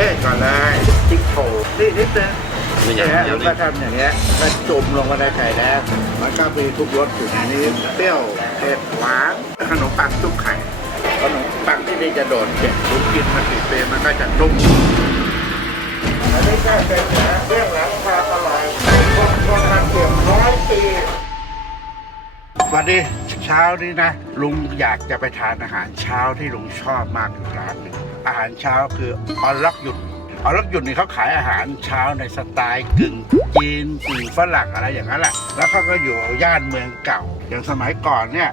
เทศก่อนเลยจิ๊กโถนี่นิดนึงนี่ฮะแล้วก็ทำอย่างเงี้ยก็จุ่มลงมาในไข่แดงมันก็มีทุกรสอยู่ในนี้เปรี้ยวเผ็ดหวานขนมปังจุ๊บไข่ขนมปังที่นี่จะโดดเด่นคุณกินมากี่ปีมันก็จะนุ่มอันนี้ก็เป็นเรื่องหลังความอร่อยคนทานเก็บ100 ปีวันนี้เช้านี้นะลุงอยากจะไปทานอาหารเช้าที่ลุงชอบมากอยู่ร้านหนึ่งอาหารเช้าคือออลักหยุดนี่เขาขายอาหารเช้าในสไตล์กึ่งจีนกึ่งฝรั่งอะไรอย่างนั้นแหละแล้วเขาก็อยู่ย่านเมืองเก่าอย่างสมัยก่อนเนี่ย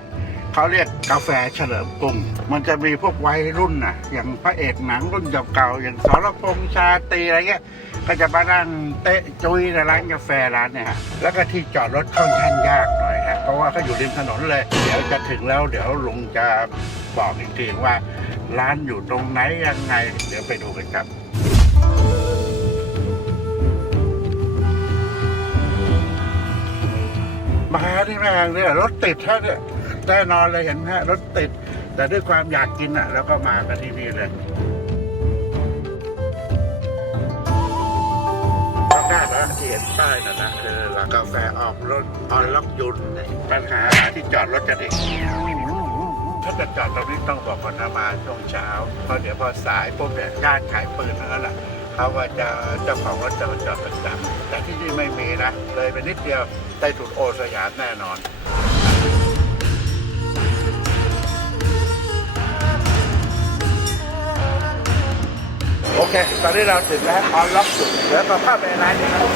เขาเรียกกาแฟเฉลิมกรุงมันจะมีพวกวัยรุ่นน่ะอย่างพระเอกหนังรุ่นเก่าๆอย่างสรพงษ์ชาตรีอะไรเงี้ยก็จะมานั่งเตะจุยในร้านกาแฟร้านเนี่ยฮะแล้วก็ที่จอดรถค่อนข้างยากหน่อยฮะเพราะว่าเขาอยู่ริมถนนเลยเดี๋ยวจะถึงแล้วเดี๋ยวลุงจะบอกอีกทีว่าร้านอยู่ตรงไหนยังไงเดี๋ยวไปดูกันครับมาที่แม่งเนี่ยรถติดฮะเนี่ยแน่นอนเลยเห็นฮะรถติดแต่ด้วยความอยากกินอ่ะแล้วก็มากันที่นี่เลยได้แล้วที่เห็นป้ายนั่นนะคือร้านกาแฟออกรถออนล็อกยุนปัญหาที่จอดรถกันเองถ้าจะจอดตรงนี้ต้องบอกก่อนนะมาช่วงเช้าเพราะเดี๋ยวพอสายปุ๊บเนี่ยย่านขายปืนนั่นแหละเขาว่าจะเจ้าของรถจะมาจอดประจำแต่ที่นี่ไม่มีนะเลยไปนิดเดียวได้ถูกโอสยามแน่นอนโอเคตอนนี้เราถึงแล้วออนล็อกสุดแล้วก็เข้าไปในร้านนี้ครับ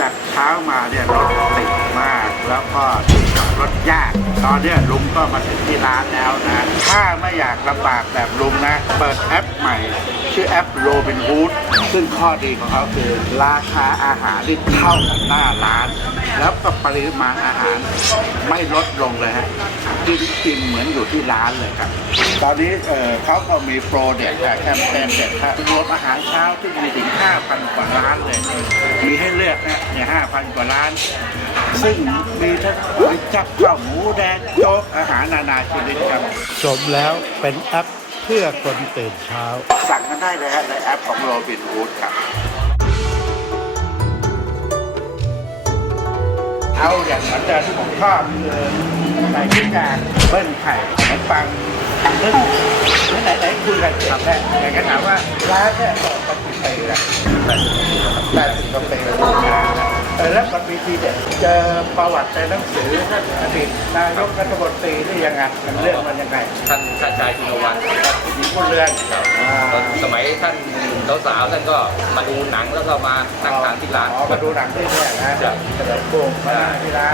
จากเช้ามาเนี่ยรถติดมากแล้วก็จอดรถยากตอนนี้ลุงก็มาถึงที่ร้านแล้วนะถ้าไม่อยากลำบากแบบลุงนะเปิดแอปใหม่ชื่อแอปโรบินฮูดซึ่งข้อดีของเขาคือราคาอาหารที่เท่ากับหน้าร้านแล้วก็ปริมาณอาหารไม่ลดลงเลยฮะกินเหมือนอยู่ที่ร้านเลยครับตอนนี้เขาก็มีโปรเด็ดแคมเปญเด็ดครับรวมอาหารเช้าที่มีถึง 5,000 กว่าร้านเลยมีให้เลือกนะเนี่ย 5,000 กว่าร้านซึ่งมีทั้งก๋วยจั๊บข้าวหมูแดงโจ๊กอาหารนานาชนิดครับสมแล้วเป็นแอปเพื่อคนตื่นเช้าสั่งกันได้เลยฮะในแอปของโรบินฮูดครับเอาอย่างเหมือนเดิมที่ผมชอบคือใส่พริกแกงเบิ้ลไข่ขนมปังซึ่งไหนคุยกันครับแม่อยากจะถามว่าร้านเนี่ยต่อมากี่ปีแล้ว80 กว่าปีแล้วมันมีทีเด็ดเจอประวัติในหนังสือท่านอดีตนายกรัฐมนตรีนี่ยังไงมันเรื่องมันยังไงท่านชาติชายชุนวันผู้หญิงคนเรือนสมัยท่านสาวๆท่านก็มาดูหนังแล้วก็มานั่งทานที่ร้านมาดูหนังที่นี่นะเฉลิมกรุงมาที่ร้าน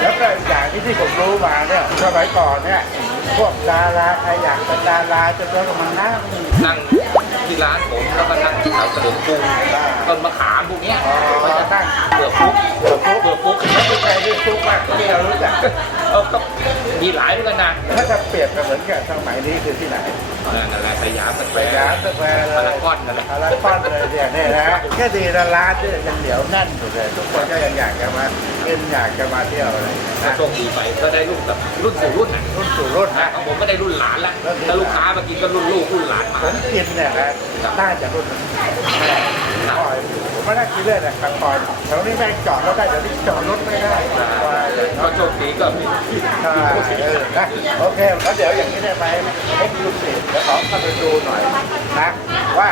แล้วก็อย่างที่ผมรู้มาเนี่ยสมัยก่อนเนี่ยพวกดาราใครอยากเป็นดาราจะต้องมานั่งที่ร้านผมแล้วก็นั่งแถวเฉลิมกรุงต้นมะขามพวกนี้มันจะตั้งเปลือกฟุกแล้วเป็นใครที่ฟุกมากที่เรารู้จักก็มีหลายเหมือนกันนะถ้าจะเปรียบกับเหมือนกับสมัยนี้คือที่ไหนนั่นแหละสยามสแควร์พารากอนนั่นแหละพารากอนเลยเนี่ยนะแค่ดีร้านที่ยังเหนียวแน่นอยู่เลยทุกคนก็ยังอยากจะมาเป็นอยากจะมาเที่ยวอะไรนะโชคดีไปก็ได้รุ่นแบบรุ่นสู่รุ่นนะของผมก็ได้รุ่นหลานแล้วถ้าลูกค้ามากินก็รุ่นลูกรุ่นหลานมาผมกินเนี่ยนะน่าจะรุ่นผมไม่ได้กินเลยนะครับก่อนแถวนี้แม่งจอดรถได้แต่ที่จอดรถไม่ได้ก็โชคดีก็มีนะโอเคแล้วเดี๋ยวอย่างนี้ได้ไหมให้ดูสิเดี๋ยวขอเข้าไปดูหน่อยนะว่า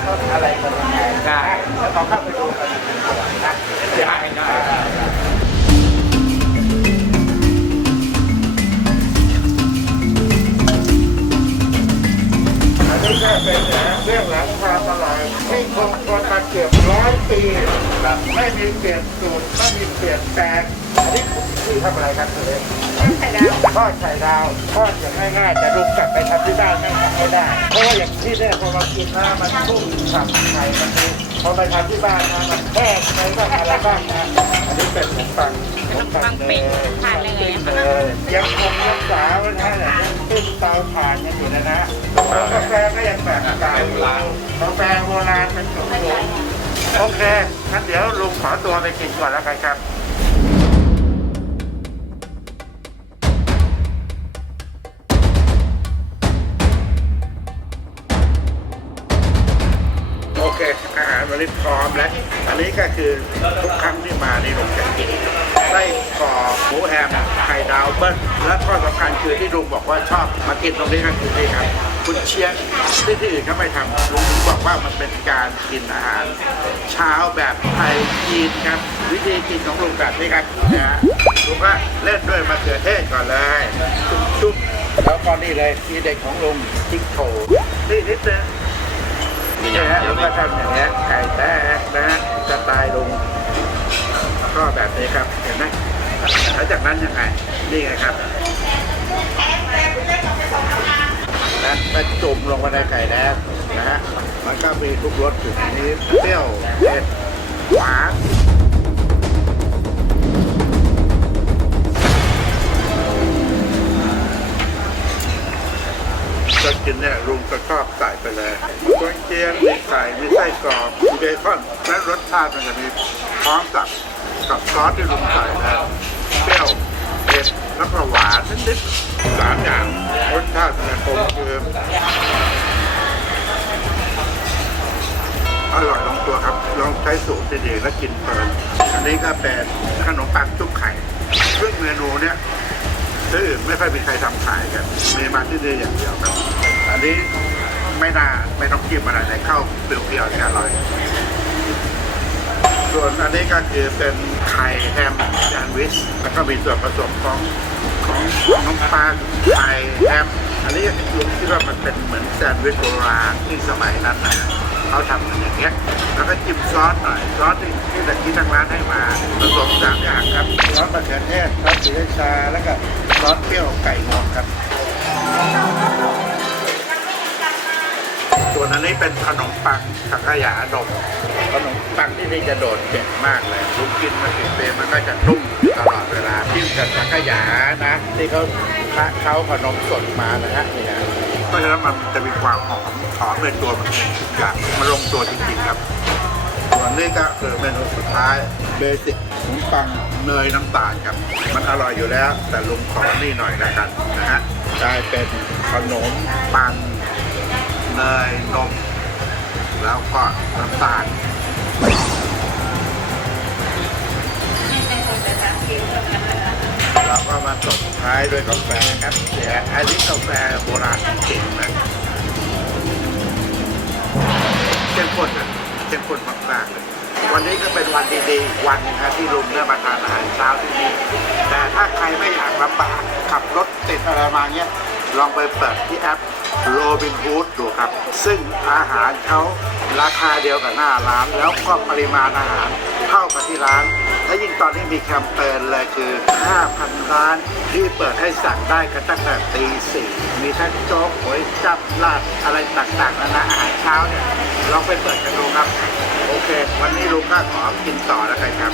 เขาอะไรกันยังไงนะแล้วขอเข้าไปดูกันนะได้นี่ก็เป็นเรื่องหลังความอร่อยที่คงทนมาเกือบ100 ปีไม่มีเปลี่ยนสูตรไม่มีเปลี่ยนแปลงอันนี้ที่ทำอะไรกันเลยทอดไข่ดาวทอดอย่างง่ายๆแต่ลุงกลับไปทำที่บ้านไม่ได้เพราะว่าอย่างที่เนี่ยพอมากินนะมันชุ่มฉ่ำไข่มันดีพอไปทำที่บ้านนะมันแห้งไปบ้างอะไรบ้างนะอันนี้เป็นขนมปังเป็ดทานเลยยังคงรักษาไว้ได้เลยขึ้นเตาถ่านยังอยู่นะกาแฟก็ยังแบบเก่ากาแฟโบราณเป็นสูตรโอเคงั้นเดี๋ยวลุงขอตัวไปกินก่อนแล้วกันครับ กรอบหมูแฮมไข่ดาวเบิ้ลและข้อสำคัญคือที่ลุงบอกว่าชอบมากินตรงนี้ก็คือนี่ครับคุณเชียงที่อื่นเขาไม่ทำลุงถึงบอกว่ามันเป็นการกินอาหารเช้าแบบไทยจีนครับวิธีกินของลุงแบบนี้ครับนะฮะลุงก็เล่นด้วยมะเขือเทศก่อนเลยจุ๊บๆแล้วก็นี่เลยทีเด็ดของลุงจิ๊กโถนี่นิดนึง นี่ นี่ ยัง ฮะ เดียว ลุง นี่ ก็ทำอย่างนี้ยไก่แตกนะฮะสไตล์ลุงก็แบบนี้ครับเห็นไหมแล้วจากนั้นยังไงนี่ไงครับและก็จุ่มลงไปในไก่แดงนะฮะมันก็มีทุกรสอยู่ในนี้เปรี้ยวเผ็ดหวานจะกินเนี่ยลุงก็ชอบใส่ไปเลยกวนเจียนมีไก่มีไส้กรอกมีเบคอนและรสชาติมันจะมีพร้อมกับซอสที่ลุงใส่แล้วเปรี้ยวเผ็ดแล้วก็หวานนิดๆ3 อย่างรสชาติมันจะกลมกลืนอร่อยลงตัวครับลองใช้สูตรดีๆแล้วกินเพลินอันนี้ก็เป็นขนมปังจุ๊บไข่ซึ่งเมนูเนี้ยที่อื่นไม่ค่อยมีใครทำขายกันมีมาที่นี่อย่างเดียวครับอันนี้ไม่ต้องจิ้มอะไรเลยเข้าเปรี้ยวๆเนี่ยอร่อยส่วนอันนี้ก็คือเป็นไข่แฮมแซนด์วิชแล้วก็มีส่วนผสมของน้ำปลาไข่แฮมอันนี้ลุงคิดว่ามันเป็นเหมือนแซนด์วิชโบราณที่สมัยนั้นนะเขาทำกันอย่างเงี้ยแล้วก็จิ้มซอสหน่อยซอสที่ตะกี้ทางร้านให้มาผสม3 อย่างครับซอสมะเขือเทศซอสสีราชาแล้วก็ซอสเปรี้ยวไก่งวงครับส่วนอันนี้เป็นขนมปังสังขยาดมขนมปังที่นี่จะโดดเด่นมากเลยลุงกินมา10 ปีมันก็จะนุ่มตลอดเวลาจิ้มกับสังขยานะที่เขาขนมสดมานะฮะนี่นะเพราะฉะนั้นมันจะมีความหอมในตัวมันเองอย่างมันลงตัวจริงๆครับส่วนนี้ก็คือเมนูสุดท้ายเบสิกขนมปังเนยน้ำตาลครับมันอร่อยอยู่แล้วแต่ลุงขอนี่หน่อยละกันนะฮะได้เป็นขนมปังเนยนมแล้วก็น้ำตาลแล้วก็มาตบท้ายด้วยกาแฟครับอันนี้กาแฟโบราณจริงๆนะเข้มข้นนะเข้มข้นมากๆเลยวันนี้ก็เป็นวันดีๆวันนึงครับที่ลุงได้มาทานอาหารเช้าที่นี่แต่ถ้าใครไม่อยากลำบากขับรถติดอะไรมาเงี้ยลองไปเปิดที่แอปโรบินฮูดดูครับซึ่งอาหารเขาราคาเดียวกับหน้าร้านแล้วก็ปริมาณอาหารเท่ากับที่ร้านและยิ่งตอนนี้มีแคมเปญเลยคือ 5,000 ร้านที่เปิดให้สั่งได้กันตั้งแต่ตี 4มีทั้งโจ๊กก๋วยจั๊บลาดอะไรต่างๆนานาอาหารเช้าเนี่ยลองไปเปิดกันดูครับโอเควันนี้ลุงก็ขอกินต่อแล้วกันครับ